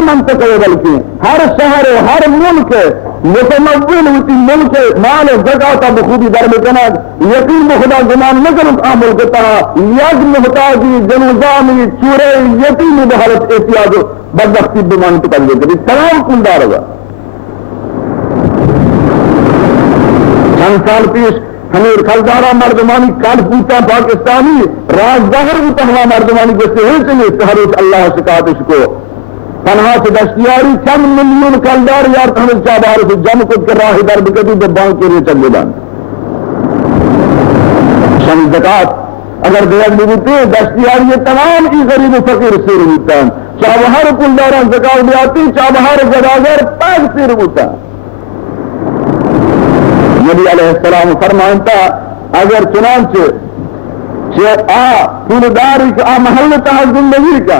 ہر منطقے بلکہ ہر شہر ہر ملک متمول ہوتی ملک مال زکات بخوبی در بکنند یقین بخدا گمان نکنند عمل کتا یک محتاجی جنوزامی چورے یقین بحالت احتیاج بدبختی بمان پکڑ گئے تمام کندار ہوگا. چند سال پیش ہمیں خلدارہ مردمانی کل پوچھا پاکستانی رازدار بھی تنہا مردمانی جیسے ہوئی چاہیے تحریش اللہ شکاتش کو تنہا سے دستیاری چند ملیون کلدار یار ہمیں چابار سے جم کچھ کر راہ در بکتی تو بانک کے لیے چلے بان شن زکات اگر دیکھ لیتے دستیاری یہ تمام کی غریب و فقیر سیر ہوتا ہے چابہر کلداران زکات بھی آتی چابہر جداگر پاک سیر ہوتا ہے. نبی علیہ السلام فرمانتا اگر چنانچہ پورداری کا محل تھا زندگی کا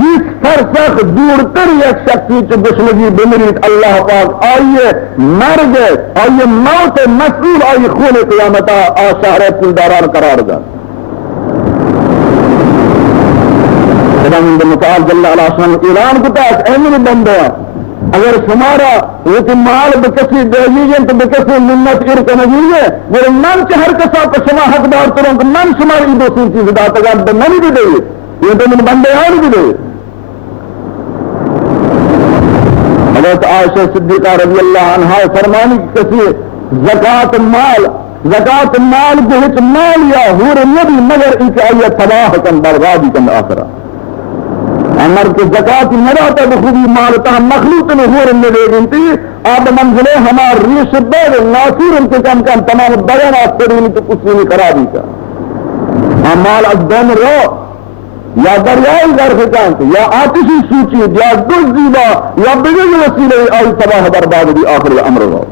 20 فرسخ دور تر یک شخصی چو دشمنی بمرید اللہ پاک آئیے مر گئے آئیے موت مسئول آئیے خون قیامتا شہر پورداران قرار دا. خدا من متعال جل علیہ السلام اعلان کتا ہے اہمین بندہ اگر شمارا یہ مال بکسی دیجیے تو بکسی منت ارک نجیے میرے من سے ہر کسا کو شما حقدار کروں کہ من شمار یہ دوسری چیز داتا گا منی بھی دے یہ تو من بندے آن بھی دے. حضرت عائشہ صدیقہ رضی اللہ عنہ فرمانی کسی زکات مال بہت مال یا حور نبی مگر ایک آئیہ تباہ کن بربادی کن آخرہ امر کے زکات نراتا بخوبی مالتا مخلوق میں ہو رہے لے گنتی آپ منزلے ہمار ریش بیر ناصور ان کے کم کم تمام بیان آسکرین تو کچھ نہیں کرا دی کا مال از دن رو یا دریائی در خکانت یا آتشی سوچی یا دل زیبا یا بگل وسیلے آئی تباہ برباد دی آخر امر رو.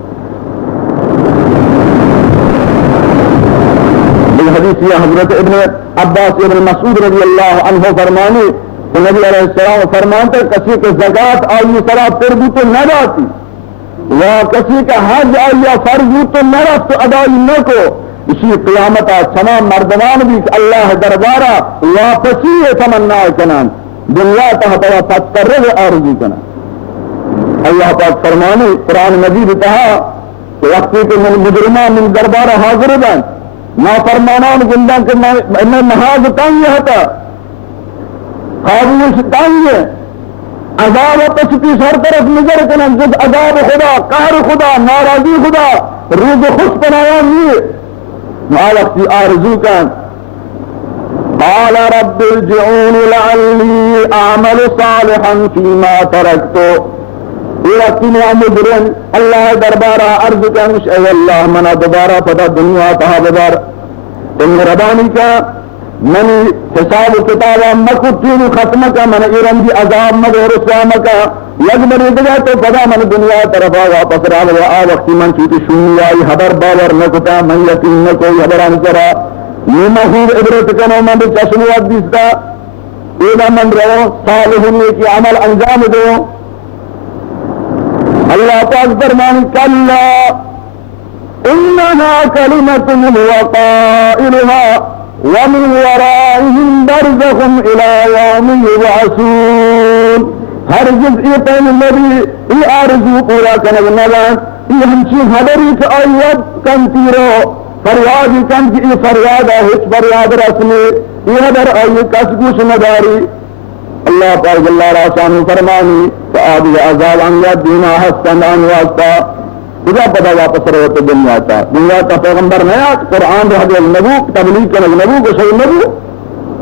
بالحدیث یہ حضرت ابن عباس ابن مسعود رضی اللہ عنہ فرمانی تو نبی علیہ السلام فرمانتے کسی کے زکات آئی صلاح پر بھی تو نہ جاتی وہ کسی کا حج آئی فرض بھی تو نہ رفت ادائی نہ کو اسی قیامت تمام مردمان بھی اللہ دربارہ واپسی تمنا کنان دنیا تحت پس کر رہے آرزو کنا. اللہ پاک فرمانے قرآن مجید کہا کہ وقتی کے من مجرمان من دربارہ حاضر بن نافرمانان گندان کے میں محاذ تنگ ہوتا خاموش تنگ عذاب پستی سر طرف نظر کنن جد عذاب خدا قہر خدا ناراضی خدا روز خوش بنایا نہیں وقتی آرزو کن قال رب ارجعون لعلی اعمل صالحا فيما ترکت وقتی میں مجرم اللہ دربارہ عرض کنش اے اللہ منا دوبارہ پتا دنیا تہا ببار تم ربانی کا منی حساب کتابا مکتین ختم کا من ایران کی عذاب مگر رسوام کا یک مرید گا تو پدا من دنیا طرف واپس را لیا وقتی من چوتی شنی آئی حبر باور نکتا من یقین نکوئی حبران کرا یہ محوب عبرت کنو من چشنوات دیستا اینا من رو صالح ہونے کی عمل انجام دو. اللہ پاک فرمانی کلا انها کلمة هو قائلها ومن ورائهم برزخ الى يوم يبعثون. ہر جزئیت نبی یہ آرزو پورا کنگ نبان یہ ہمچی حبری سے آئیت کنتی رو فریادی کنتی یہ فریاد آہت فریاد رسمی یہ حبر آئی کسگوش نداری. اللہ پاک اللہ راسانی فرمانی تو آدھی عذاب انگیت دینا حسن آنواستا اذا پتا واپس رہو تو دنیا کا پیغمبر نیا قرآن رہ گیا نبو تبلیغ کے نبو کو صحیح نبو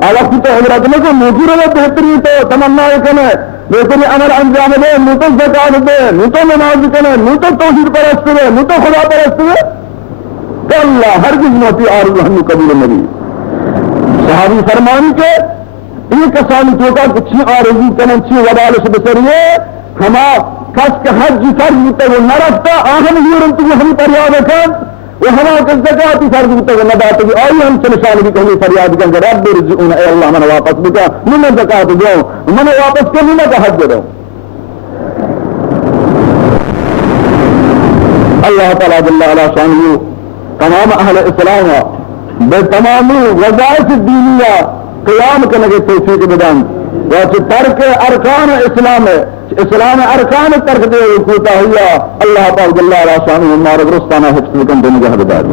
آوقتی تو حضرت نے کو موجود رہے بہتری تو تمنا کنے بہتری عمل انجام دے نوتو زکات دے نوتو نماز کنے نوتو توحید پرست دے نوتو خدا پرست دے کہ اللہ ہر چیز موتی آرزو ہم قبول نبی. صحابی فرمانی کے یہ کسانی تو کا کچھ آرزو کنے چھ وبال سے بسریے ہما کس کے حج فرض ہوتا وہ نہ رفتا آہم یورن تو ہم فریاد کن وہ ہما کے زکاتی فرض ہوتا وہ نہ داتا بھی آئی ہم سے نشان بھی کہیں فریاد کن کہ رب رجعون اے اللہ من واپس بکا من زکات دو من واپس کے من کا حج دو. اللہ تعالیٰ جل علا شانہ تمام اہل اسلام بے تمام وظائف دینیہ قیام کرنے کے توفیق بدن ترک ارکان اسلام ارکان ترک دے کوتا ہوا اللہ پاک جل وعلا شان ہمارا درستانہ حکم دے نگہ دار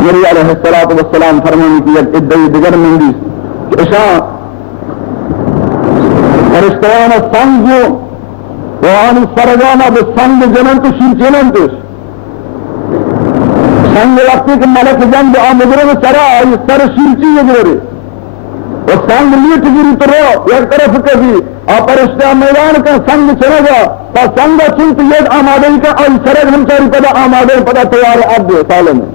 نبی علیہ الصلوۃ والسلام فرمانے کی ایک ادعی دیگر مندی کہ اشاں فرشتوان سنگو وان سرگانا بسنگ جنن تو شیرچنن تو سنگ وقتی کہ ملک جنگ آمدرم سرا سر شیرچی گرے وہ سنگ لیٹ گری تو رو ایک طرف کبھی آپ فرشتہ میدان کا سنگ چلے گا تا سنگ چنت یہ آمادی کا اور سرگ ہم ساری پدا آمادی پدا تیار اب دے سالے میں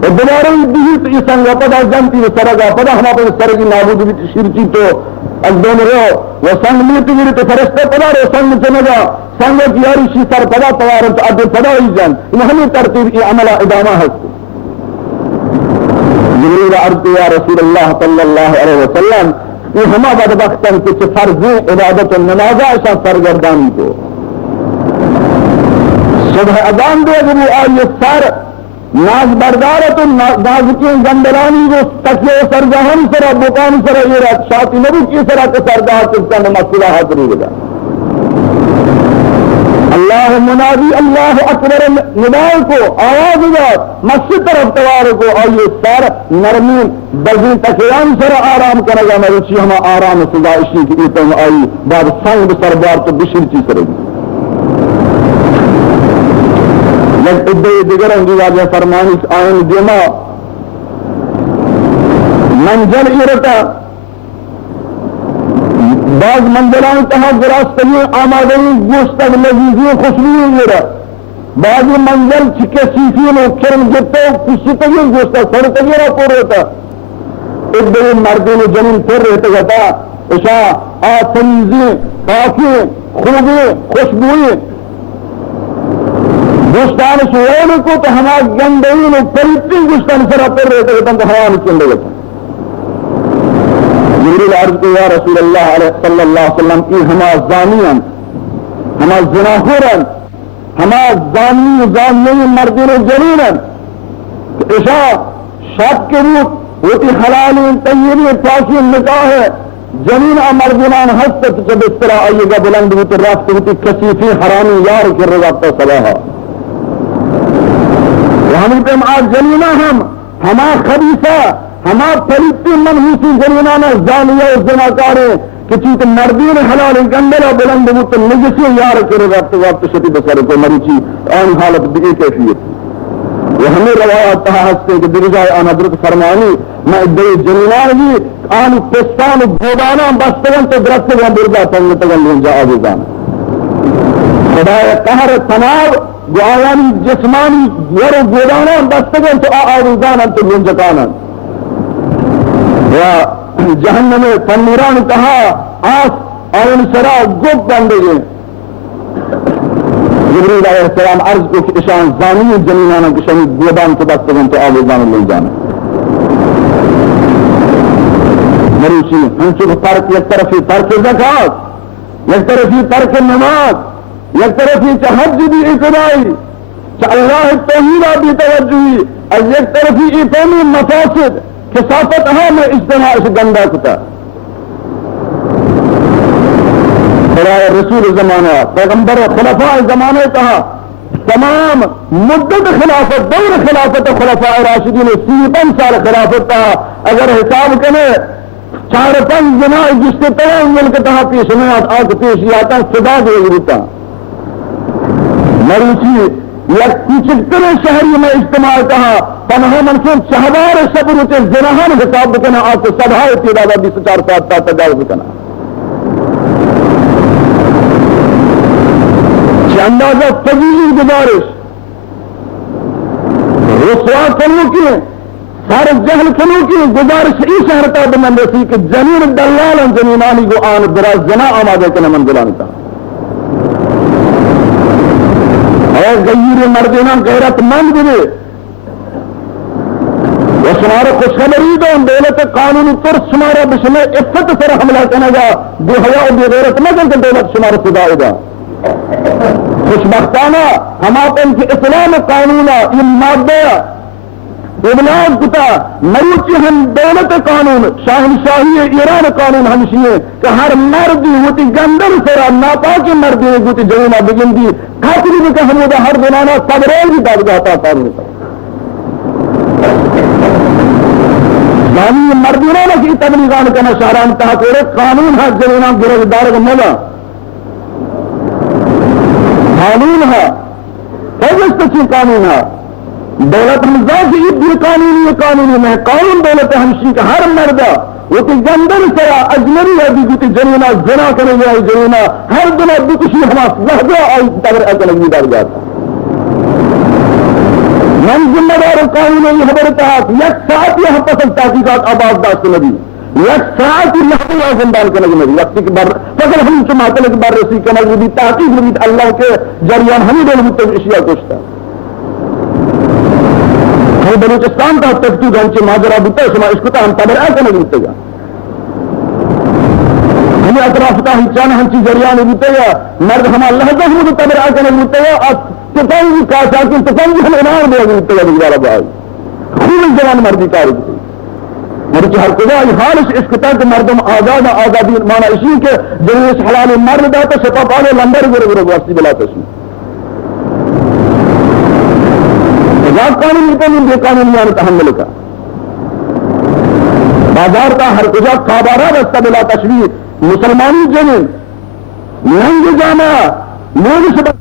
اور دوبارہ بیت یہ سنگ پدا جنتی سرگا پدا ہم اپنے سرگی نابود بھی شیرچی تو ازدون رو وہ سنگ لیٹ گری تو فرشتہ پدا رو سنگ چلے گا سنگ کی یاریشی سر پدا تیار تو اب پدا ہی جن انہوں نے ترتیب یہ عملہ ادامہ ہے جبریل عرض یا رسول اللہ صلی اللہ علیہ وسلم یہ ہما بدبختن کچھ فرض عبادت النماز ایسا سرگردانی کو صبح اذان دے جب آئیے سر ناز بردارت نازکی گندرانی کو تکیے سرجہن سرا بکان سرا یہ رات شاتی نبی کی سرا کے سردار کس کا نماز صلاح ضرور گا اللہ منادی اللہ اکبر نداء کو آواز دا مسجد طرف توار کو آئیے سر نرمی بزی تکیان سر آرام کرے گا میں رچی ہما آرام سزا اشی کی ایتن آئی بعد سنگ بسربار تو بشر چی سرے گی جب ادھے دیگر انگی واجہ فرمانی آئین دیما منجل ایرتا بعض منزلان کہاں گراستگی آمادنی گوشتگ لذیذی خوشبوئی گرا بعض منزل چکے سیفین و کرم جتے کسی تگی گوشتگ سرتگی را پور رہتا ایک دلی مردین جنین پھر رہتا گتا اشا آتنیزی پاکی خوبی خوشبوئی گوشتان سوئین کو تو ہما گندین و پریتی گوشتان سرا پھر رہتا گتا تو ہوا نکل گتا جبریل عرض کو یا رسول اللہ صلی اللہ علیہ وسلم کی ہما زانیاں ہما زناخورن ہما زانی مردین جنینن اشا شب کے روح ہوتی حلالی طیبی پاکی نکاح ہے جنین مردینان ہستت جب اس طرح آئیے گا بلند ہوتی رفت ہوتی کسیفی حرامی یار کر رضابطہ صلاحا ہم پہ آج جنینہ ہما خبیثہ ہما پلیتی منحوسی جنینانا زانیہ و زناکارے کہ چیت مردین حلال گندلہ بلند ہوتا نجسی یار کرے رابط وقت شتی بسر کو مریچی آن حالت بگی کیفیت وہ ہمیں روایات تہا ہستے کہ درجائے آن حضرت فرمانی میں ادھے جنینان بھی آن پستان گودانا بستگن تو درستگن برجا تنگتگن لنجا آگزان خدای قہر تناب جو آیانی جسمانی ور گودانا بستگن تو آگزانا تو لنجکانا یا جہنم تنوران کہا آس اور ان سرا گوپ باندھے گئے جبریل علیہ السلام عرض کو کہ اشان زانی جنینانا کی شہید گودان کو بستگن تو آگزانا لے جانا مریشی ہم چکہ ترک یک طرفی ترک زکاة یک طرفی ترک نماز یک طرفی حج بھی اقدائی اللہ توحیدہ بھی توجہی اور یک طرفی ایتمی مفاسد کسافت ہاں میں اجتماع سے گندہ کتا خدای رسول زمانہ پیغمبر خلفاء زمانے کہا تمام مدت خلافت دور خلافت خلفاء راشدین 53 سال خلافت تھا اگر حساب کرنے 4-5 جناح جس کے تمام ملک تہا پیش میں آگ پیش آتا صدا دے گرتا مروچی یک کچھتر شہری میں اجتماع کہا پناہ منصور شہدار شبر کے زنہان حساب بکنا آپ کو سبھائے تیرہ 24 سات تا تجاوز بکنا اندازہ فضیلی گزارش رسوا کرنو کی سارے جہل کرنو کی گزارش ای شہرتا بمن رسی کہ جنین دلالا جنینانی کو آن براز جنا آمادے کنا منزلانی تا اور غیر مردینہ غیرت مند بھی وہ شمارا خوشخبری دو دولت قانون ترس شمارا بشمے عفت سر حملہ کرنے گا بے حیا و بے غیرت مگر کہ دولت شمارا خدائے گا خوشبختانہ ہم آپ ان کی اسلام قانونہ یہ مادہ ابلاغ کتا مروچی ہم دولت قانون شاہنشاہی ایران قانون ہمشی ہے کہ ہر مردی ہوتی گندر سرا ناپاکی مردی ہوتی جنینا بگن دی خاطری بھی کہ ہمودہ ہر دنانا صبرین بھی داد گاتا قانون کا یعنی مردینہ کی تبلیغان کا نشاران تحقیر قانون ہے جنینا گرفتار کا مولا قانون ہے فیضست چی قانون ہے دولت مزاج یہ قانونی میں قانون دولت ہمشی کا ہر مردہ وہ تی گندر سرا اجنبی ہے بھی گوتی جنینا زنا کرنے گیا جنینا ہر دنہ بکشی ہماس لہجہ آئی تبر اکلنگی دار جاتا من ذمہ دار قانون یہ خبر تحاق یک ساعت یہ پسند تحقیقات آباد داشت نبی یک ساعت یہ لحظہ زندان کے نبی وقتی کے بر فکر ہم چماتے لگے بر رسی کے نبی تحقیق نبی اللہ کے جریان ہمیں دول متب اشیاء کشتا ہم بلوچستان کا تفتو گنچے ماجرہ بتا شما اس کو تا ہم تبر ایسا نہیں بتا گا ہمیں اطراف تا ہی چانا ہنچی جریان بتا گا مرد ہما لحظہ ہم تبر ایسا نہیں بتا گا تفنگی کاشا کہ تفنگی ہم انعام دے گا بتا گا دیگرہ بائی خوب جوان مردی کاری بتا مرچ ہر کجا یہ حالش اس کتا کہ مردم آزاد آزادی مانا اسی کے جنیس حلال مرد داتا شپا پالے لندر گرے گرے گواستی بلا تشی قانونی پر بے قانونیان تحمل کا بازار کا ہر کجا کابارہ رستہ بلا تشویر مسلمانی جنین ننگ جانا لوگ سبق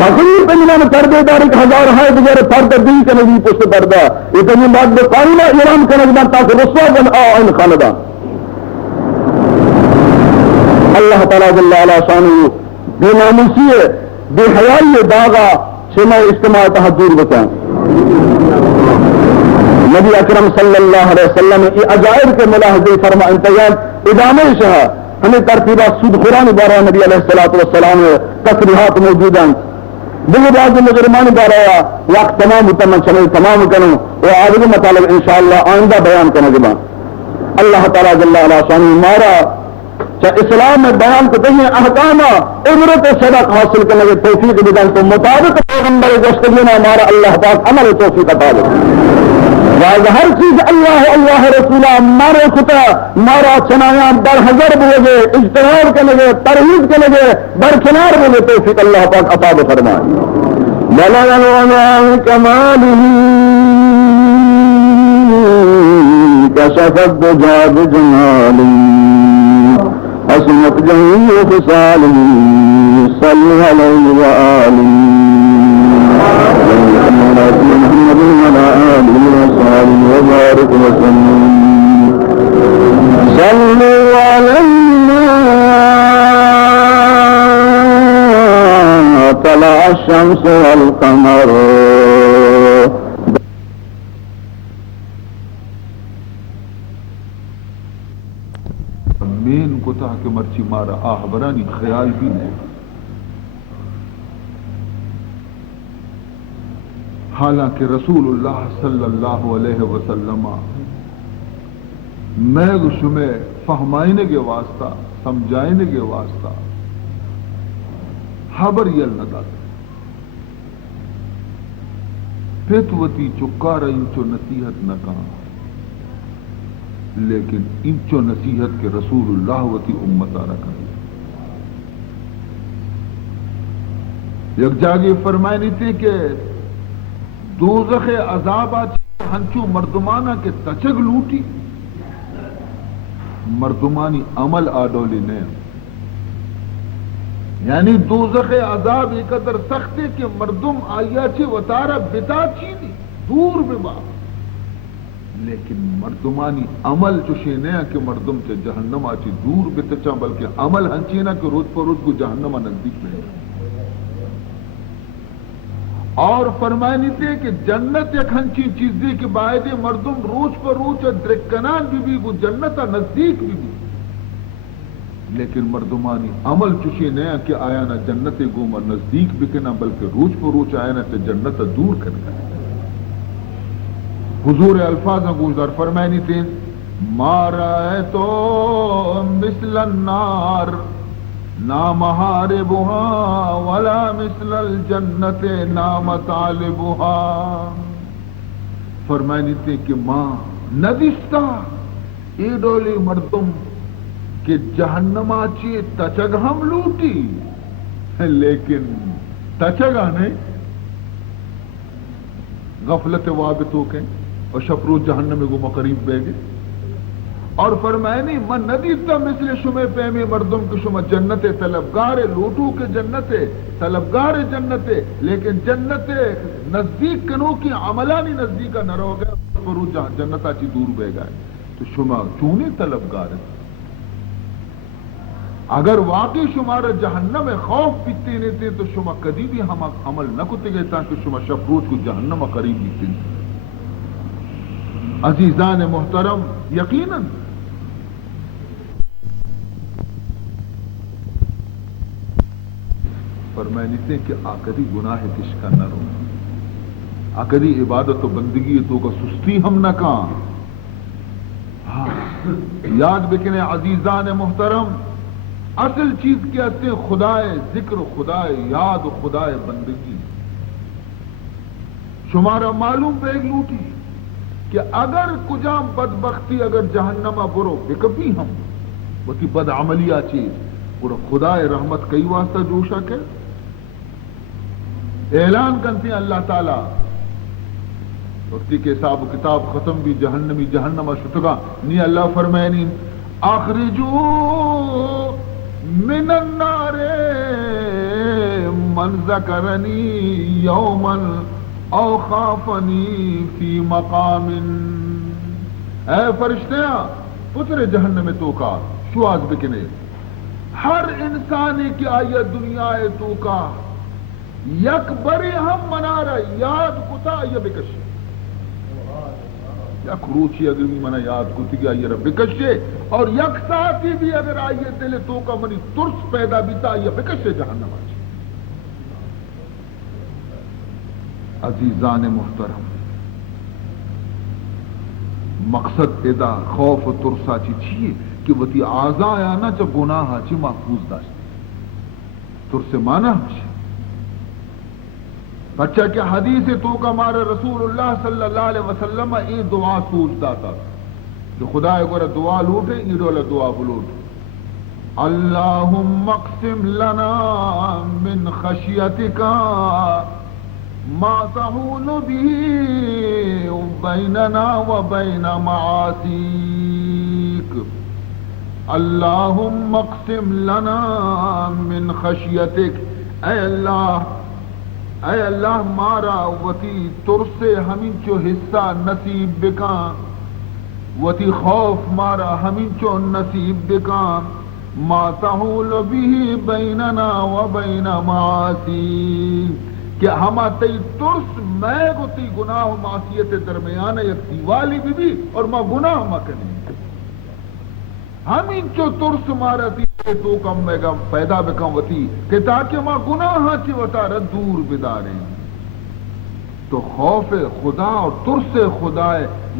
تقریر پہ ملان پردے دار ایک ہزار ہے دیگر پردہ دل کے نبی پشت پردہ اتنی بات بے قانونہ ایران کا نظام تاکہ رسوا بن آئین خاندان اللہ تعالیٰ جل علا شانہ بے ناموسی بے حیائی داغا شما اجتماع تحجور بتائیں نبی اکرم صلی اللہ علیہ وسلم یہ عجائب کے ملاحظے فرما انتظام ادامہ شہا ہمیں ترتیبات سود خوران بارہ نبی علیہ السلام تصریحات موجود ہیں دیگر بعض مجرمان بارہ وقت تمام متمن چلے تمام کروں وہ آگے مطالب انشاءاللہ آئندہ بیان کرنے کے بعد اللہ تعالیٰ جل علیہ شانی مارا چاہے اسلام میں بیان کو دیں احکامہ عبرت صدق حاصل کرنے کے توفیق بدن تو مطابق پیغمبر گشتگینا ہمارا اللہ پاک عمل توفیق عطا دے ہر چیز اللہ اللہ رسولہ مارے کتا مارا چنایاں در حضر بولے اجتناب کے لگے ترہیب کے لگے برکنار بولے توفیق اللہ پاک عطا فرمائے بلغ کمالہ کشف الدجى بجمالہ حسنت جميع خصالہ صلی علیہ وآلہ محمد وعلى آله وصحبه وبارك وسلم صلوا علينا طلع الشمس والقمر مین کو تھا کہ مرچی مارا آہبرانی خیال بھی نہیں حالانکہ رسول اللہ صلی اللہ علیہ وسلم میں شمع فہمائنے کے واسطہ سمجھائنے کے واسطہ خبر یل نہ داتے پیتوتی چکار انچو نصیحت نہ کہا لیکن انچو نصیحت کے رسول اللہ وتی امتا رکھا یک جاگے فرمائنی تھی کہ دوزخ عذاب ہنچو مردمانہ کے تچگ لوٹی مردمانی عمل آڈولی نے یعنی دوزخ عذاب ایک قدر سختے کہ مردم آیا چی وطارہ بتا چینی دور بما لیکن مردمانی عمل چوشے نیا کہ مردم سے جہنم آچی دور بتچا بلکہ عمل ہنچینا کہ روز پر روز کو جہنم نزدیک میں اور فرمائنی تھے کہ جنت ایک ہنچی چیزی کے باعث مردم روچ پر روچ درکنان بھی وہ جنت نزدیک بھی لیکن مردمانی عمل چشی نیا کہ آیا نہ جنت گوما نزدیک بکنا بلکہ روچ پر روچ آیا نہ جنت دور کرنا. حضور الفاظ گوزر فرمائنی تھے ما رأیتو مثل النار نا محاربها ولا مثل الجنت نا مطالبها. فرمائنی تھے کہ ماں ندیستا ای ڈولی مردم کہ جہنم آچی تچگ ہم لوٹی لیکن تچگا نہیں غفلت وابط ہو کے اور شپرو جہنم کو مقریب بے گے. اور فرمائنی من ندیتا مثل شمع پیمی مردم کے شمع جنت طلبگار لوٹو کے جنت طلبگار جنت لیکن جنت نزدیک کنو کی عملانی نزدیک نہ رو گئے فرو جنتا چی دور بے گئے تو شمع چونی طلبگار. اگر واقعی شمار جہنم خوف پیتے نہیں تھے تو شما کدی بھی ہم عمل نہ کرتے گئے تاکہ شما شفروج کو جہنم قریب پیتے. عزیزان محترم یقیناً فرمائنی تھے کہ آکدی گناہ کش کا نہ رو آکدی عبادت و بندگی تو کا سستی ہم نہ کہاں. یاد بکنے عزیزان محترم اصل چیز کیا ہیں خدائے ذکر و خدائے یاد و خدائے بندگی. شمارا معلوم بیگ لوٹی کہ اگر کجام بدبختی اگر جہنمہ برو بکبھی ہم وہ تی بد عملی آچی برو خدائے رحمت کئی واسطہ جوشا کے اعلان کرتے ہیں اللہ تعالی وقتی کے حساب و کتاب ختم بھی جہنمی جہنمہ شتگا نی اللہ فرمائنی اخرجو من النار من ذکرنی یوما او خافنی فی مقام. اے فرشتیاں پتر جہنم تو کا شواز بکنے ہر انسانی کی آیت دنیا تو کا یک بری ہم منارا یاد کتا یہ بکشے یک روچی اگر بھی منا یاد کتی گیا یہ رب بکشے اور یک ساتھی بھی اگر آئیے دل تو کا منی ترس پیدا بیتا یہ بکشے جہنم آجی. عزیزان محترم مقصد ادا خوف و ترسا چی چیئے کہ وہ تی آزا آنا چا گناہ چی محفوظ داشتے ترس مانا ہمشہ بچہ کہ حدیث تو کا مارا رسول اللہ صلی اللہ علیہ وسلم ای دعا سوچ داتا کہ خدا اگر دعا لوٹے ای رولا دعا بلوٹے اللہم اقسم لنا من خشیتک ما تحول به بیننا و بین معاصیک. اللہم اقسم لنا من خشیتک اے اللہ مارا وتی ترسے ہمیں چو حصہ نصیب بکاں وتی خوف مارا ہمیں چو نصیب بکاں ما تحول به بیننا و بین معاصیک کہ ہما تی ترس میں گو تی گناہ و معصیت درمیان یک دیوالی بھی اور ما گناہ ما کریں ہمیں چو ترس مارا تی تو کم میں گا پیدا بکم وتی کہ تاکہ ما گناہ چی وطارہ دور بداریں. تو خوف خدا اور ترس خدا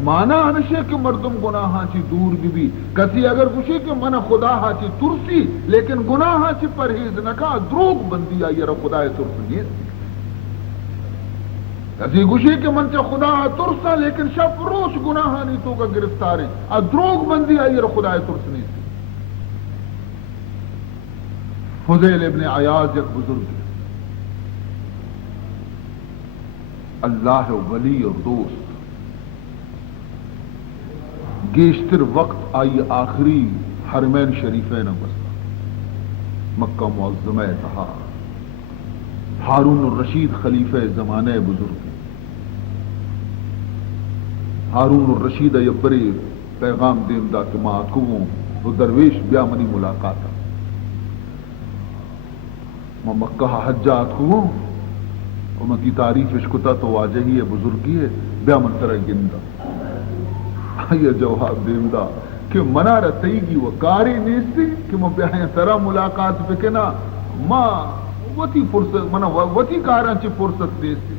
مانا ہنشے کہ مردم گناہ چی دور بھی کسی اگر کچھ کہ من خدا چی ترسی لیکن گناہ چی پرہیز نکا دروگ بندی آئی رو خدا ترس نہیں کسی گوشی کہ من چا خدا ترسا لیکن شب روش گناہ نہیں تو کا گرفتاریں دروگ بندی آئی رو خدا ترس نہیں. فضیل ابن عیاض ایک بزرگ اللہ ولی اور دوست گیشتر وقت آئی آخری حرمین شریفین بستا مکہ معظمہ تہا ہارون الرشید خلیفہ زمانہ بزرگ ہارون الرشید یبری پیغام دیم دا کہ ما آتکووں وہ درویش بیا منی ملاقاتا ما مکہ حجات کو ومن کی تعریف اشکتا تو واجہی ہے بزرگی ہے بیا من ترہ گندہ یہ جواب دیمدہ کہ منا رتئی گی وہ کاری نیستی کہ میں بیا ترہ ملاقات بکنا ما وتی فرصت منا وتی کاران چی فرصت نیستی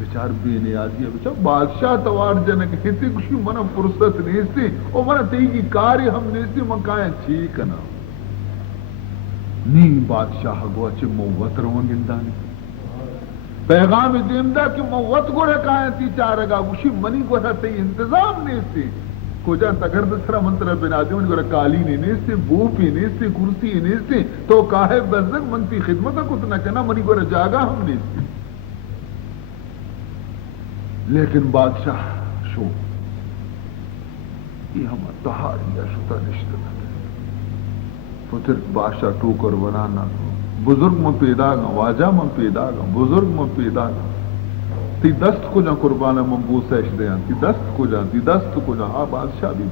بچار بے نیازی ہے بچار بادشاہ توار جنک ہتی کشی منا فرصت نیستی اور منا تئی گی کاری ہم نیستی من کائیں چیکنا نی بادشاہ گو اچھے موت روان گندانی پیغام دیمدہ کہ موت گو رکھائیں تی چارگا گوشی منی گو رہتے انتظام نیستی کجا تگر دسرا منتر بنادی من گو رکالی نیستی بوپی نیستی کرسی نیستی تو کاہے بزنگ منتی خدمت کتنا کنا منی گو رجاگا ہم نیستی لیکن بادشاہ شو یہ ہم اتحاری اشتا نشتہ پتر بادشاہ ٹوکر بنانا بزرگ من پیدا گا واجہ من پیدا گا بزرگ من پیدا گا تی دست کو جان قربانا من بوسیش دیاں تی دست کو جان ہاں بادشاہ بھی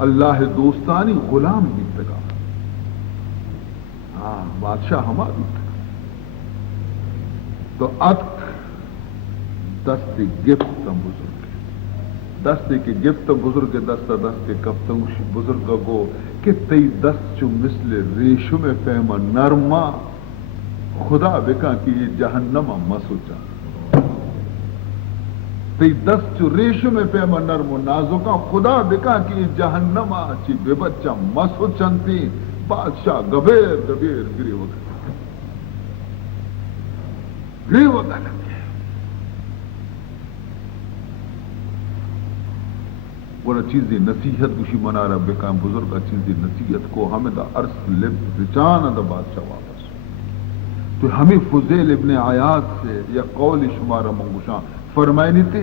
اللہ دوستانی غلام بھی تگا ہاں بادشاہ ہما بھی تگا تو اتک دست گفت بزرگ دستے کے گفت بزرگ دست کفتوں بزرگ کو کہ تی دست چو مثل ریشم پیما نرما خدا بکا کہ یہ جہنم مسو چا تی دست چو ریشم پیما نرم و نازکا خدا بکا کہ یہ جہنم چی بے بچہ مسو چنتی بادشاہ گبیر گری وگا لگے وہ چیزیں نصیحت گوشی منا رہا بکام بزرگ چیزیں نصیحت کو ہمیں دا عرص لب رچان دا بادشاہ واپس تو ہمیں فضیل ابن عیاض سے یا قول شمارہ منگوشان فرمائنی تھے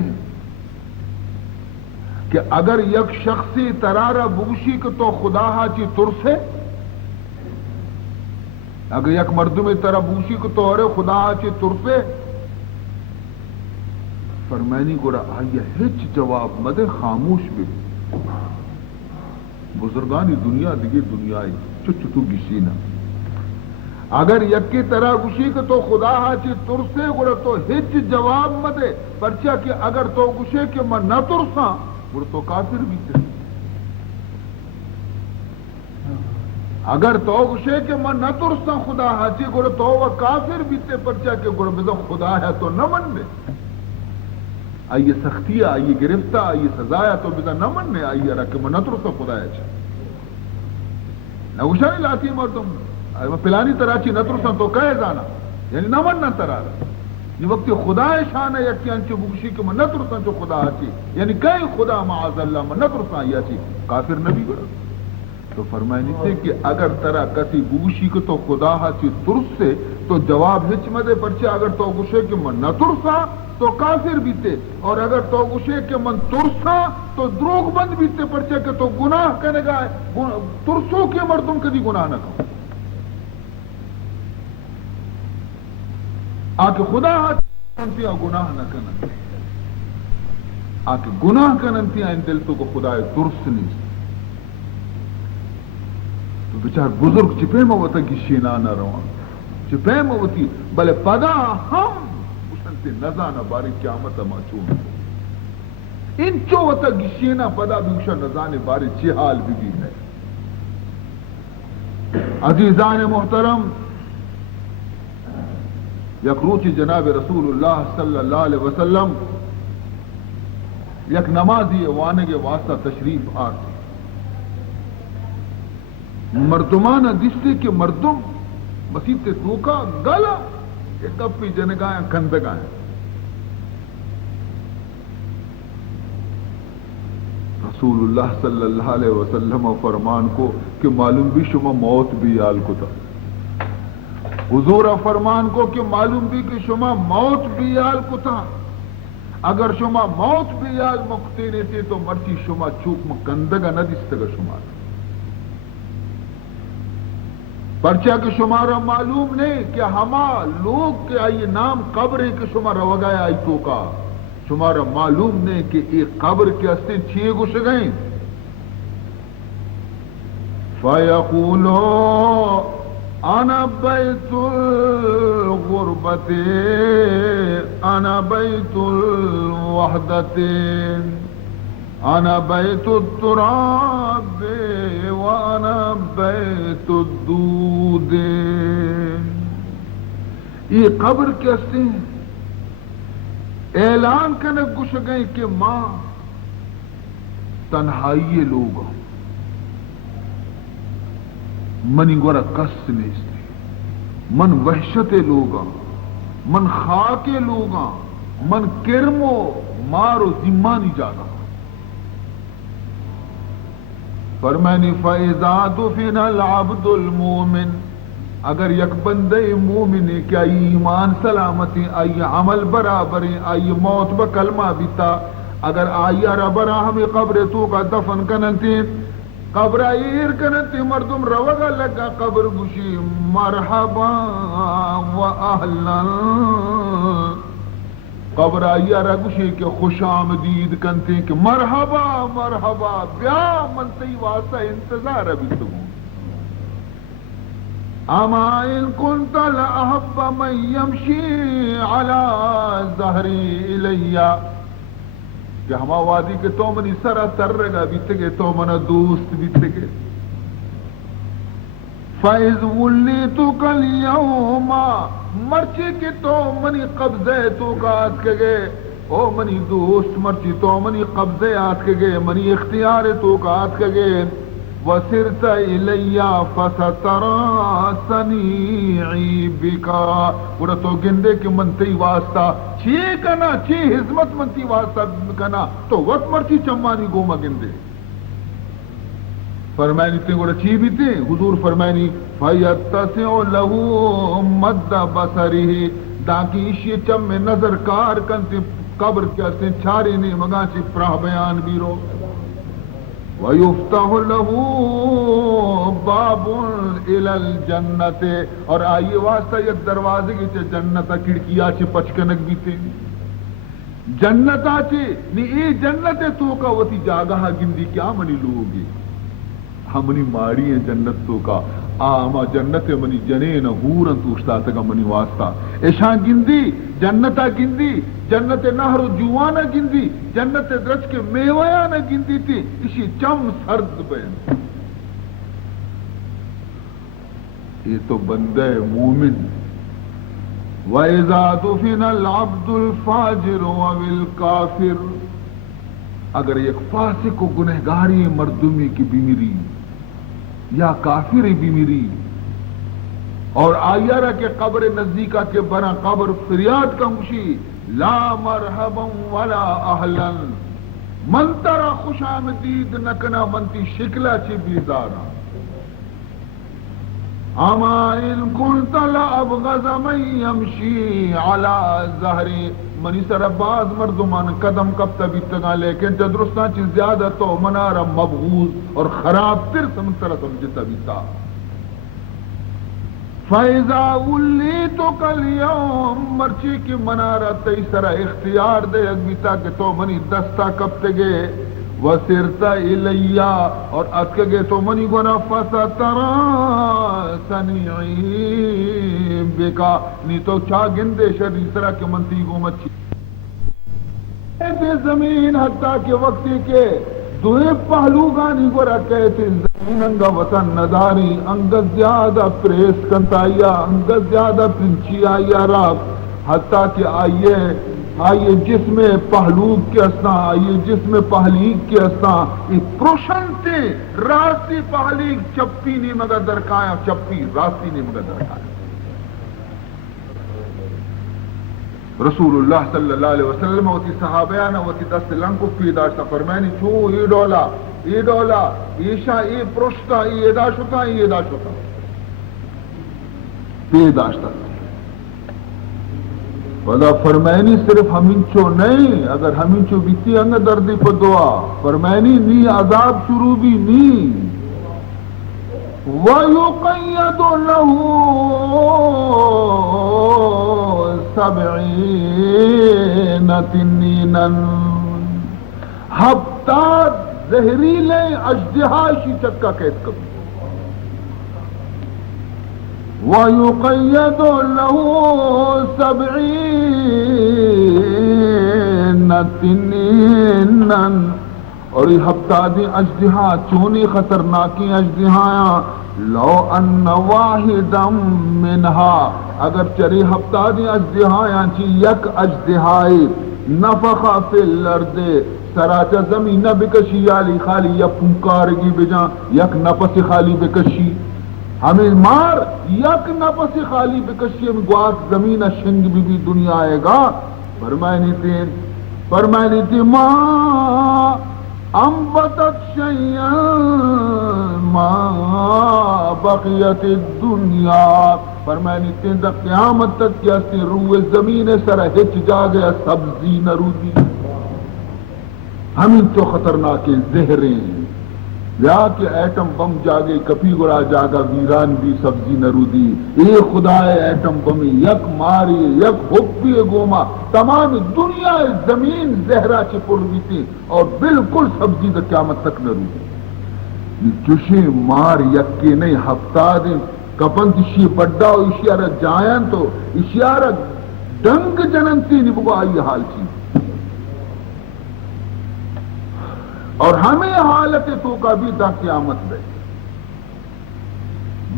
کہ اگر یک شخصی ترارہ بگوشی کہ تو خدا چی ترسے اگر یک مردم ترہ بگوشی کہ تو ارے خدا چی ترسے فرمانی کو رہا آئیے ہچ جواب مدے خاموش بھی بزرگانی دنیا دیگے دنیای چچتو گشینا اگر یکی طرح گشی کہ تو خدا چی ترسے گوڑا تو ہچ جواب مدے پرچہ کہ اگر تو گشے کہ میں نہ ترساں گوڑا تو کافر بھی تے اگر تو گشے کہ میں نہ ترساں خدا چی گوڑا تو وہ کافر بھی تے پرچہ کہ گوڑا بزا خدا ہے تو نہ من دے آئیے سختی آئیے گرفتہ آئیے سزایا تو بدا نہ مننے آئیے رکھ میں نہ ترسا خدایا چھا نہ گوشانی لاتی مردم پلانی تراچی نہ ترسا تو کہے جانا یعنی نہ مننا ترارا یہ وقت خدا شان ہے یکی انچو بگشی کہ میں نہ ترسا جو خدا آچی یعنی کئی خدا معاذ اللہ میں نہ ترسا آئی آچی کافر نبی گڑا تو فرمائنی تھے کہ اگر ترا کسی بگشی کہ تو خدا آچی ترس سے تو جواب ہچ مدے پرچے اگر تو گوشے کہ میں نہ ترسا تو کافر بھی تے اور اگر تو گوشے کہ من ترسا تو دروغ بند بھی تے پرچے کہ تو گناہ کہنے گا ترسو کے مردم کدی گناہ نہ کرو آکے خدا انتیا گناہ نہ کرنا آکے گناہ کرنتیا ان دل تو کو خدا ترس نہیں تو بچار بزرگ چپے موتا کی شینا نہ روان چپے موتی بلے پدا ہم اشنتے نزانہ باری قیامت ماچون ان چوتا گشینا پدا بھی اشن نزانے باری چی حال بھی ہے عزیزان محترم یک روچی جناب رسول اللہ صلی اللہ علیہ وسلم یک نمازی وانے کے واسطہ تشریف آتی مردمانہ دستے کہ مردم مسیح توکا گالا ایک اپی جنگائیں کندگائیں رسول اللہ صلی اللہ علیہ وسلم فرمان کو کہ معلوم بھی شما موت بھی یال کو تھا حضور فرمان کو کہ معلوم بھی کہ شما موت بھی یال کو تھا اگر شما موت بھی یال مکتے نے تھے تو مرچی شما چوک مکندگا نہ دستگا شما پرچہ کہ شمارا معلوم نہیں کہ ہما لوگ کے آئی نام قبر ہے کہ شمارا وگایا آئی تو کا شمارا معلوم نہیں کہ ایک قبر کے استے چھے گوش گئیں فَيَقُولُوا انا بیت الغربت انا بیت الوحدت انا بیت التراب وانا بیت الدود. یہ قبر کیسے ہیں؟ اعلان کرنے گش گئے کہ ماں تنہائی لوگا منی گورا کس نیستے من وحشت لوگا من خاک لوگا من کرمو مارو ذمانی جاگا. فرمانی فَإِذَا دُفِنَ الْعَبْدُ الْمُؤْمِنِ اگر یک بندے مومن کیا ایمان سلامتی آئی عمل برابر آئی موت بکلمہ بیتا اگر آئی ربرا ہمیں قبر تو کا دفن کننتی قبر ایر کننتی مردم روگا لگا قبر گوشی مرحبا و اہلا قبر آئی گوشی کہ خوش آمدید کنتی کہ مرحبا مرحبا بیا منتی واسطہ انتظار ابھی تو. اما ان كنت لأحب من يمشي على ظهري الیا کہ ہما وادی کے تو منی سرا تر رگا بیتے گے تو منا دوست بیتے گے. فَإِذْ وُلِّيتُكَ الْيَوْمَ مرچی کی تو منی قبضے تو کا آت کے گے او منی دوست مرچی تو منی قبضے آت کے گے منی اختیار تو کا آت کے گے. وَسِرْتَ إِلَيَّ فَسَتَرَى صَنِيعِي بِكَ گوڑا تو گندے کی منتی واسطہ چی کنا چی حزمت منتی واسطہ کنا تو وقت مرچی چمانی گوما گندے. فرمائنی تے گوڑا چی بھی تے حضور فرمائنی فَيَتَّسِعُ لَهُ مَدَّ بَصَرِهِ داکی اشی چم میں نظر کار کنتے قبر کیا سے چھاری نے مگا چی پراہ بیان بیرو. وَيُفْتَحُ لَهُ بَابٌ إِلَى الْجَنَّةِ اور آئیے واسطہ یک دروازے کی چھے جنتا کڑکیا چھے پچکنک بیتے جنتا چھے نی ای جنت تو کا وطی جاگہ گندی کیا منی لوگی ہمنی ماری ہیں جنت تو کا آما جنت منی جنین ہورن توشتا تکا منی واسطہ ایشان گندی جنتا گندی جنت نہر جوانا گندی جنت درج کے میویانا گندی تھی اسی چم سرد بین. یہ تو بندہ مومن. وَإِذَا دُفِنَ الْعَبْدُ الْفَاجِرُ وَالْكَافِرُ اگر ایک فاسق و گنہگاری مردمی کی بیمری یا کافری بیمری اور آئیارہ کے قبر نزدیکہ کے بنا قبر فریاد کا مشی لا مرحبا ولا اہلا من ترا خوش آمدید نکنا منتی شکلہ چی بیزارا. اما ان کنت لابغض من یمشی علی ظہری منی سر بعض مردمان قدم کب تبی تگا لیکن جدرستان چیز زیادہ تو منارا مبغوض اور خراب تر سمترہ سمجھتا بیتا. فَإِذَا وُلِّيتُكَ الْيَوْمَ مرچی کی منارا تیسرا اختیار دے اگبیتا کہ تو منی دستا کب تگے وَسِرْتَ إِلَيَّ اور اتکگے تو منی گنا فَسَتَرَى صَنِيعِي بِكَ نی تو چا گندے شری سرا کے منتی گو مچی زمین حتیٰ کے وقتی کے دوئے پہلو گانی گورا کہتے زمین انگا وطن نداری انگا زیادہ پریس کنتایا انگا زیادہ پنچی آیا راک حتیٰ کہ آئیے جسم پہلوگ کے اسنا آئیے جسم پہلیگ کے اسنا یہ پروشنتے راستی پہلیگ چپی نہیں مگا درکایا چپی راستی نہیں مگا درکایا. رسول اللہ صلی اللہ علیہ وسلم وتی صحابیانا وتی دست لنکو پیداشتا فرمانی چو ای ڈولا ایشا ای پرشتا ای اداشتا پیداشتا ودا فرمانی صرف ہمینچو نہیں اگر ہمینچو بیتی انگ دردی پا دعا فرمانی نی عذاب شروع بھی نی وَيُقَيَّدُ لَهُ 70 تنینا ہفتاد زہریلے اجدہا شیچت کا قید کرو. وَيُقَيَّدُ لَهُ 70 تنینا، اور یہ ہفتادی اجدہا چونی خطرناکی اجدہایاں، لو ان واحدا منہا، اگر چری ہفتادی اجدہایاں چی یک اجدہائی نفخ فی الارض، سراچا زمین بکشی یالی خالی یا پھنکارگی بجا یک نفس خالی بکشی، ہمیں مار یک نفس خالی بکشی، ہمیں گواس زمین شنگ بھی دنیا آئے گا، فرمائنی تھی ماں انبتت شیئا ما بقیت الدنیا، فرمائنی تھی دا قیامت تک کیا سی روح زمین سر ہچ جا گیا سبزی نرو دی، ہمیں تو خطرناک زہریں یا کہ ایٹم بم جاگے کپی گرا جاگا ویران بھی سبزی نرو دی، اے خدا ایٹم بم یک ماری یک حبی گوما تمام دنیا زمین زہرا چپر بھی تھی اور بالکل سبزی دا قیامت تک نرو دی، چوشے مار یک کے نہیں ہفتہ دن کپن تشی بڑا ہو اشیارہ جائیں تو اشیارہ ڈنگ جننتی نبگو آئی حال چیز، اور ہمیں حالت تو کا بھی دا قیامت بے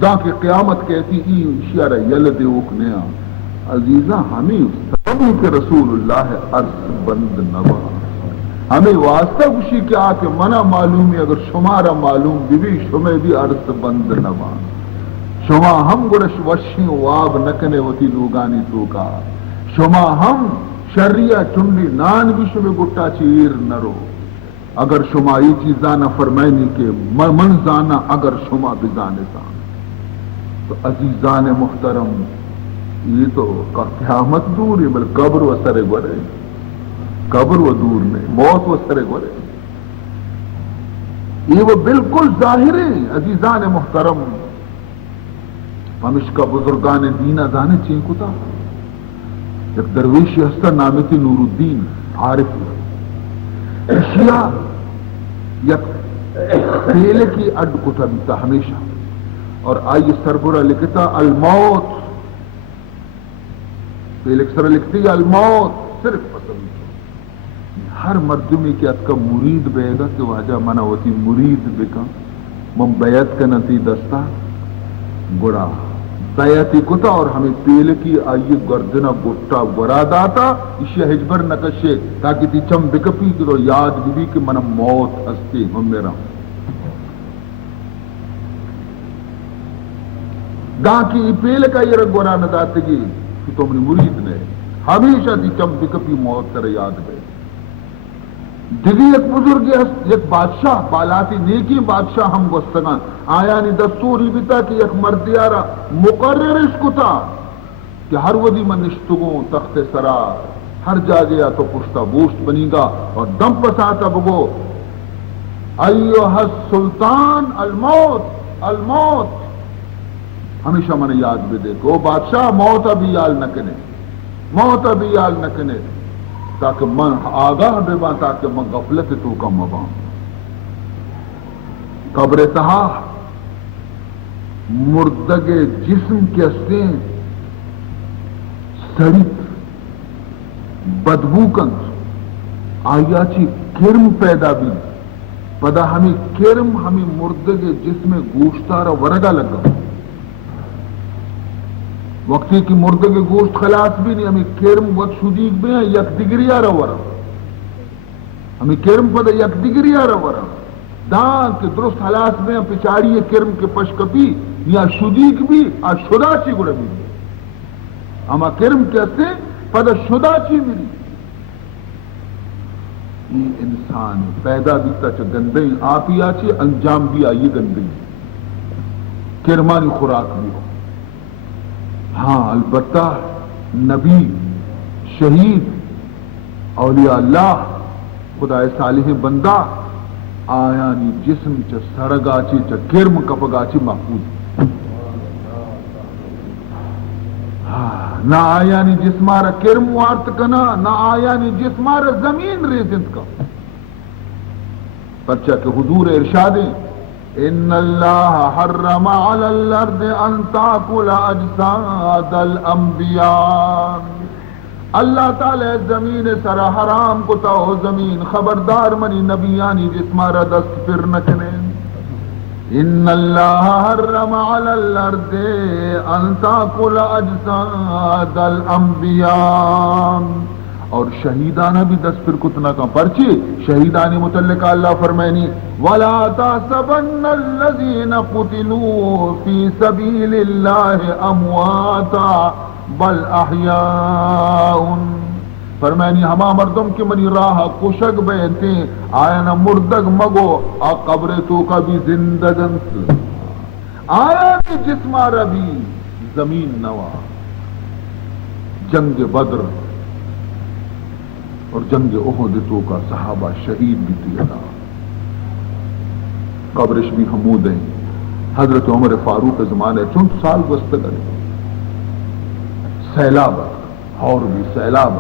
دا کہ قیامت کہتی ای اشیارہ یلد اوکنیا، عزیزہ ہمیں سبوں کے رسول اللہ عرض بند نوا، ہمیں واسطہ خوشی کیا کہ منع معلوم ہے، اگر شمارا معلوم بھی شمع بھی عرض بند نوا، شما ہم گرش وشی واب نکنے ہوتی لوگانی تو کا، شما ہم شریعہ چنڈی نان بھی شمع گٹا چیر نرو، اگر شما یہ چیزانا فرمائنی کہ من زانا اگر شما بزانے زانا، تو عزیزان محترم یہ تو قیامت دور ہے، بل قبر و سرے گورے، قبر و دور نہیں، موت و سرے گورے، یہ وہ بالکل ظاہر ہے عزیزان محترم، ہمش کا بزرگان دینہ دانے چین کتا، ایک درویشی ہستا نامی تھی نور الدین عارف، اشیاء یک پھیلے کی اڈ کتا بیتا ہمیشہ، اور آئیے سربرہ لکھتا الموت، پھیلے سر لکھتی الموت صرف پسند، ہر مردمی کی ات کا مرید بے گا کہ واجہ منع ہوتی مرید بکا من بیعت کنتی دستا گڑا بیعتی کتا، اور ہمیں پیلے کی آئیے گردنا گٹا گرا داتا اشیاء ہجبر نکشے تاکہ تی چم بکپی کی تو یاد بھی کہ من موت ہستی ہم میرا گاں کی پیلے کا یہ رنگ گرا نہ داتے گی کہ تم نے مرید نے ہمیشہ تی چم بکپی موت تر یاد بے دیگی ایک بزرگ ایک بادشاہ بالاتی نیکی بادشاہ ہم گستگان آیا نی دستوری بیتا کہ ایک مردیارا مقرر اس کو تھا کہ ہر ودی من نشتگوں تخت سرا ہر جا گیا تو پشتا بوشت بنی گا، اور دم پساتا بگو ایوہ السلطان الموت الموت، ہمیشہ من یاد بھی دے کہ بادشاہ موت ابھی یال نہ کنے، موت ابھی یال نہ کنے، تاکہ من آگاہ بے بان، تاکہ من غفلت تو کا مبان قبر تہا مردگ جسم کے اسیں سڑیت بدبو کند آیا چی کرم پیدا بھی پدا ہمیں کرم ہمیں مردگ جسم گوشتارا ورگا لگا، وقتی کی مردگ گوشت خلاص بھی نہیں، ہمیں کرم وقت شدیق بھی ہیں یک دگری آرہ ورہ، ہمیں کرم پدا یک دگری آرہ ورہ دان کے درست حلاس میں پچاڑی کرم کے پشکپی یا شدیق بھی آ شدا چی گڑا بھی اما کرم کہتے پدا شدا چی ملی، یہ انسان پیدا بیتا چا گندئی آپ ہی آچے انجام بھی آئیے گندئی کرمانی خوراک بھی ہو، ہاں البتہ نبی شہید اولیاء اللہ خدا صالح بندہ آیا نی جسم چا سرگاچی چا کرم کپگاچی محفوظ، نہ آیا نی جسمارا کرم وارت کنا، نہ آیا نی جسمارا زمین ریزند کا، پرچہ کہ حضور ارشادیں ان اللہ حرم علی الارض ان تاکل اجساد الانبیاء، اللہ تعالی زمین سر حرام کو تا زمین خبردار منی نبیانی جسمارا دست پھر نکنے. ان اللہ حرم علی الارض ان تاکل اجساد الانبیاء، اور شہیدانہ بھی دست پھر کتنا کا پرچی شہیدانی متعلقہ اللہ فرمائنی وَلَا تَحْسَبَنَّ الَّذِينَ قُتِلُوا فِي سَبِيلِ اللَّهِ أَمْوَاتًا بَلْ أَحْيَاءٌ، فرمائنی ہما مردم کی منی راہ کشک بیتے آیا نا مردگ مگو آ قبر تو کا بھی زندگن آیا کہ جسمارا بھی زمین نوا. جنگ بدر اور جنگ احد تو کا صحابہ شہید بھی تیرا قبرش بھی حمود ہیں. حضرت عمر فاروق زمانے 40 سال گستگر سیلاب اور بھی سیلاب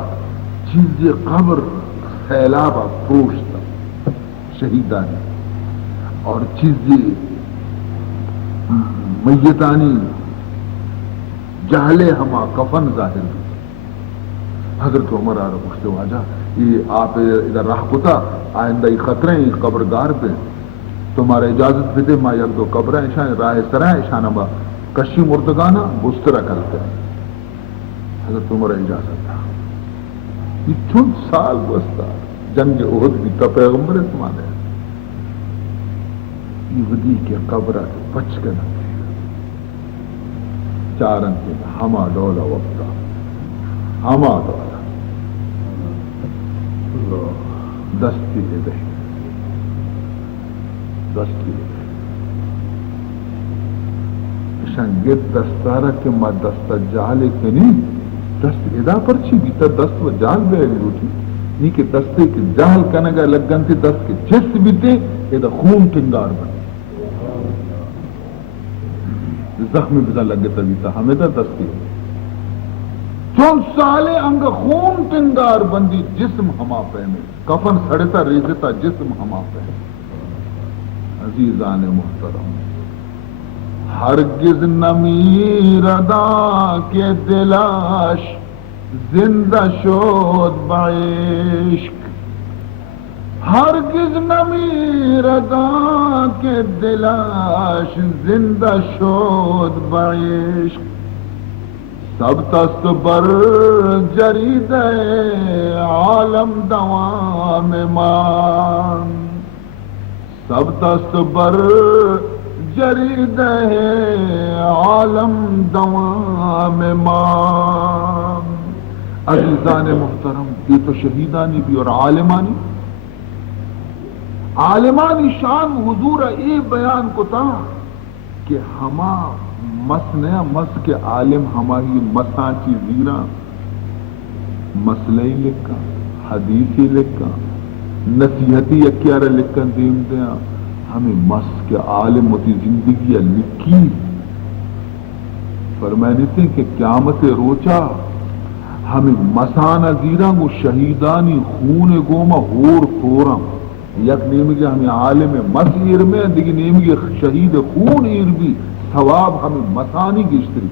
چیز قبر سیلاب پروشتا شہیدانی اور چیز میتانی جہلے ہما کفن ظاہر. حضرت عمر آ رہا پوچھتے واجہ یہ آپ ادھر راہ کتا آئندہ خطرے ہیں قبرگار پہ تمہارا اجازت بھی دے ما یک دو قبریں شان راہ سرائیں شان با کشی مردگانا بسترہ کرتے ہیں. حضرت عمر اجازت تھا. یہ 40 سال بستا جنگ احد بھی تا پیغمبر تمہارے یہ ودی کے قبرہ بچ کے نہ چارن کے ہما ڈولا وقتا ہما ڈولا دستی دے دے دستی دے شنگت دستارہ کے ما دستا جالے کے نہیں دست ادا پرچی بیتا دست و جال بے روٹی نہیں کہ دستے کے جال کنگا لگن تھی دست کے چست بیتے ادا خون ٹنگار بن زخم بزا لگتا بیتا ہمیں دا دستی 40 سالے انگ خون ٹنگار بندی جسم ہما پہنے کفن سڑتا ریزتا جسم ہما پہنے. عزیزان محترم ہرگز نمیردا کے دلاش زندہ شود بعشق، ہرگز نمیردا کے دلاش زندہ شود بعشق. سب تست بر جرید عالم دوام مان، سب تست بر جرید عالم دوام مان. عزیزان محترم یہ تو شہیدانی بھی اور عالمانی شان حضور اے بیان کو تھا کہ ہما مسنیا مس کے عالم ہماری مساچی زیرہ مسئلہی لکھا حدیثی لکھا نصیحتی اکیارہ لکھا دیم دیا ہمیں مس کے عالم ہوتی زندگی لکھی. فرمائنے تھے کہ قیامت روچا ہمیں مسانہ زیرہ گو شہیدانی خون گوما ہور کورا یک نیمگی ہمیں عالم مس ایرمے دیکھ نیمگی شہید خون ایربی ثواب ہمیں مسانی گشتری.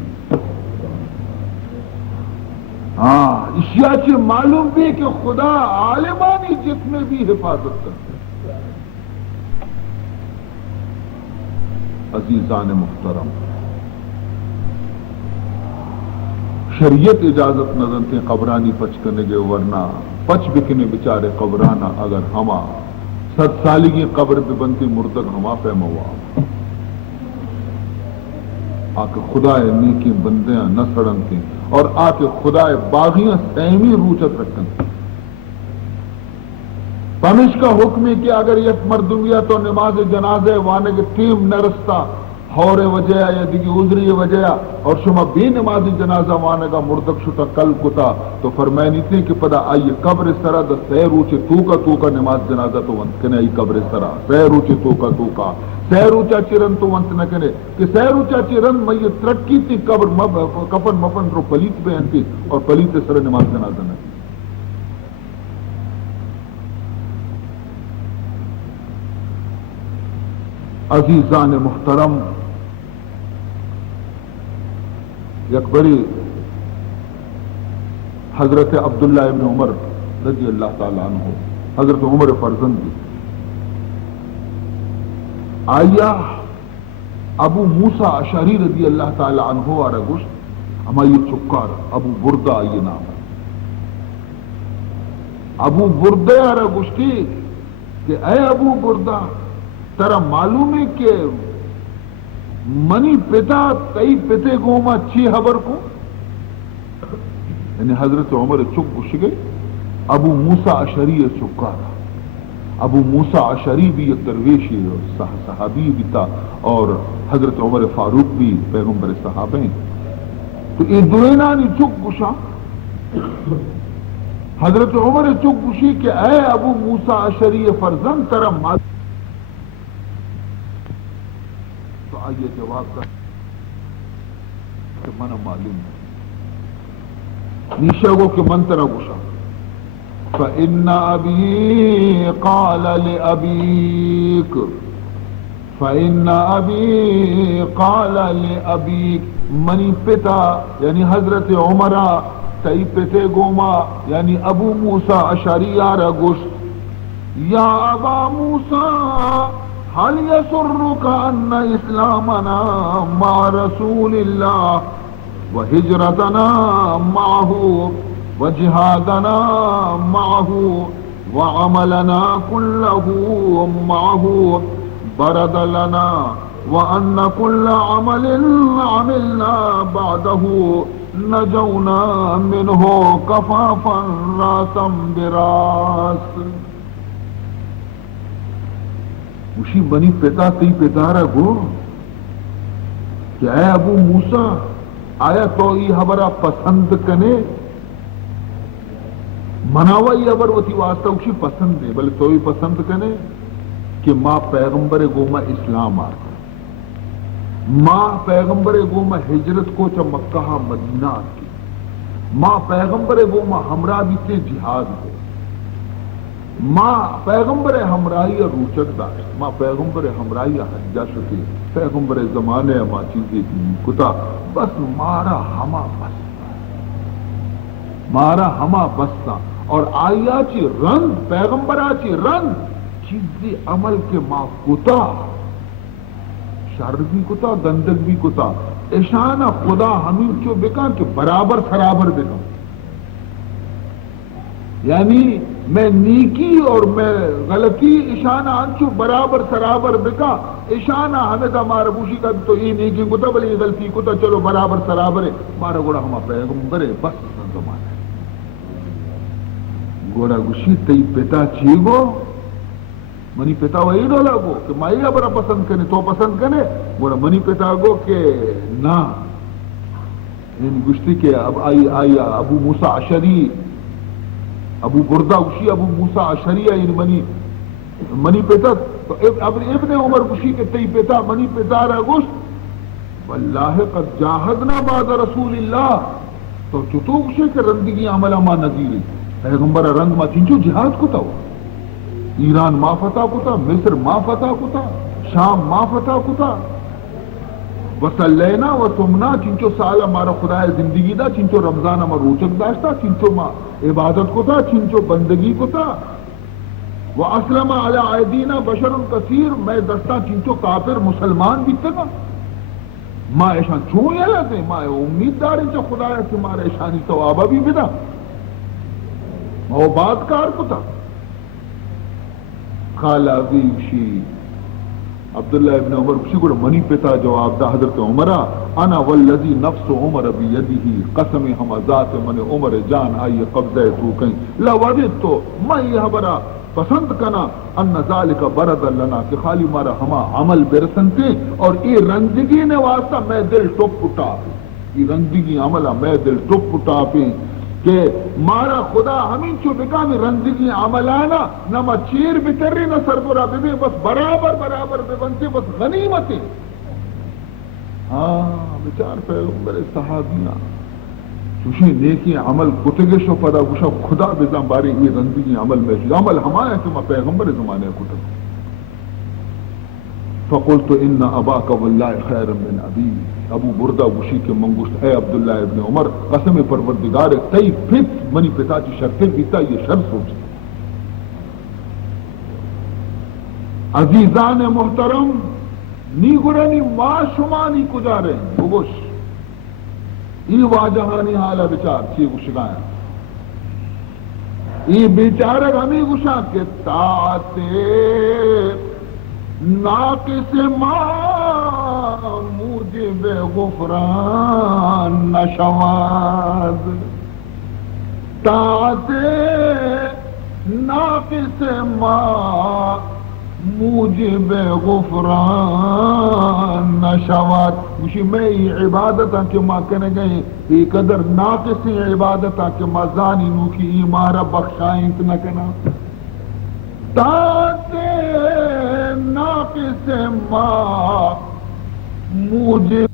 ہاں اشیاء سے معلوم بھی کہ خدا عالمانی جسم میں بھی حفاظت کرتے. عزیزان محترم شریعت اجازت نظر تھے قبرانی پچ کرنے کے ورنہ پچ بکنے بچارے قبرانہ اگر ہما 7 سالی کی قبر پہ بنتی مرتق ہما پہ موا آکے خدا نیکی بندیاں نہ سڑن کی اور آکے خدا باغیاں سیمی روچت رکھن. پمش کا حکم ہے کہ اگر یک مردویہ تو نماز جنازے وانے کے ٹیم نرستا ہورے وجہ یا دیگی عذری وجہ اور شما بھی نماز جنازہ وانے کا مردک شتا کل کتا تو فرمائنی تھی کہ پدا آئیے قبر سرا دا سیر اوچے تو کا نماز جنازہ تو ونت کنے آئی قبر سرا سیر اوچے تو کا سیر اوچا چرن تو ونت نہ کنے کہ سیر اوچا چرن میں یہ ترکی تھی قبر کفن مفن رو پلیت پہ انتی اور پلیت سر نماز جنازہ نہ عزیزان محترم، یک بری حضرت عبداللہ ابن عمر رضی اللہ تعالیٰ عنہ، حضرت عمر فرزند بھی آیا ابو موسیٰ اشعری رضی اللہ تعالیٰ عنہ آرہ گوشت اما یہ چکار ابو بردہ یہ نام ہے، ابو بردہ آرہ گوشتی کہ اے ابو بردہ ترا معلوم ہے کہ منی پتا تئی پتے گوما چی خبر کو، یعنی حضرت عمر چک گوش گئے، ابو موسیٰ اشعری چکارا، ابو موسیٰ اشعری بھی ایک درویشی صحابی بھی تھا اور حضرت عمر فاروق بھی پیغمبر صحابہ ہیں، تو یہ دوینانی چک گوشا، حضرت عمر چک گوشی کہ اے ابو موسیٰ اشعری فرزند ترا معلوم، تو آئیے جواب کر کہ منہ معلوم ہے، نیشہ گو کہ من ترا گوشا فَإِنَّ أَبِي قَالَ لِأَبِيكَ فَإِنَّ أَبِي قَالَ لِأَبِيكَ منی پتا یعنی حضرت عمرہ تئی پتے گوما یعنی ابو موسیٰ اشعری آرہ گوشت یا ابا موسیٰ هل يسرك أن إسلامنا مع رسول الله وهجرتنا معه وجهادنا معه وعملنا كله معه برد لنا وأن كل عمل عملنا بعده نجونا منه كفافا راسا براس. اسی بنی پتا تی پتارا گو کہ اے ابو موسیٰ آیا تو ای حبرہ پسند کنے مناوائی حبر وتی واسطہ اسی پسند ہے بلے تو ای پسند کنے کہ ماں پیغمبر گوما اسلام آتا، ماں پیغمبر گوما ہجرت کو چا مکہ مدینہ آتی، ماں پیغمبر گوما ہمراہ بیتے جہاد کو، ماں پیغمبر ہمراہی روچک داشت، ماں پیغمبر ہمراہی حجہ شکے پیغمبر زمانے ماں چیزیں کی کتا بس مارا ہما بستا، مارا ہما بستا اور آیا چی رنگ پیغمبرہ چی رنگ چیزی عمل کے ماں کتا، شر بھی کتا گندگ بھی کتا، اشانہ خدا ہمیں چو بکا کہ برابر سرابر بکا، یعنی میں نیکی اور میں غلطی اشانہ انچو برابر سرابر بکا، اشانہ ہمیں تا مارا بوشی کا تو یہ نیکی کتا بلی غلطی کتا چلو برابر سرابر ہے، مارا گوڑا ہما پیغمبر ہے بس زمانہ ہے. گوڑا گوشی تی پتا چیگو منی پتا وہی ڈولا گو کہ مائی ابرا پسند کنے تو پسند کنے، گوڑا منی پتا گو کہ نا، یعنی گوشتی کہ اب آئی ابو موسیٰ اشعری ابو بردہ گوشی ابو موسیٰ اشعری یعنی منی پتا تو ابن عمر گوشی کہ تی پتا منی پتا رہا گوشت واللہ قد جاہدنا بعد رسول اللہ، تو چطو گوشے کہ رندگی عملہ ما نظیری پیغمبر رنگ ما چنچو جہاد کتا ہوا، ایران ما فتح کتا، مصر ما فتح کتا، شام ما فتح کتا، وصلینا و تمنا چنچو سال ہمارا خدا زندگی دا، چنچو رمضان ہمارا روچک داشتا، چنچو ما عبادت کتا، چنچو بندگی کتا، واسلم علی عیدینا بشر کثیر میں دستا چنچو کافر مسلمان بھی تگا، ما ایشان چون یہ لگے ما امید داری چا خدا ہے کہ مارا ایشانی توابہ بھی بدا ما بات کار کتا. خالا ویشی عبداللہ ابن عمر کسی کو منی پتا جواب دا حضرت عمرہ انا والذی نفس عمر بیدہی قسم ہم ذات من عمر جان آئی قبضہ تو کہیں لودت تو میں یہ برا پسند کنا ان ذالک برد لنا کہ خالی مارا ہما عمل برسنتے اور ای رنجگی نے واسطہ میں دل ٹوپ اٹھا پی، ای رنجگی عملہ میں دل ٹوپ اٹھا پی کہ مارا خدا ہمیں چو بکامی رندگی عملانا نما چیر بتری نہ سربرا بے بس برابر برابر بے بنتے بس غنیمتیں. ہاں بچار پیغمبر صحابیاں چوشی نیکی عمل کتگے شو پدا گوشا خدا بزن باری یہ رندگی عمل میں عمل ہمایا کہ میں پیغمبر زمانے کتگ فقلت ان اباک واللہ خیر من ابی. ابو بردہ وشی کے منگوشت اے عبداللہ ابن عمر قسم پروردگار تی پت منی پتا چی شرطیں بیتا یہ شرط سوچ. عزیزان محترم نی گرانی ما شما نی کجارے بگوش ای واجہانی حالا بچار چی گشگایا ای بیچارہ ہمیں گشا کہ تاتے ناقص ما موجب غفران نشواد. تاتے ناقص ما موجب غفران نشوات. مجھے میں یہ عبادتاں کہ ماں کہنے گئے یہ قدر ناقص عبادتاں کہ ماں زانی نو کی ایمارہ بخشائیں اتنا کہنا. تاتے ناقص ما موجب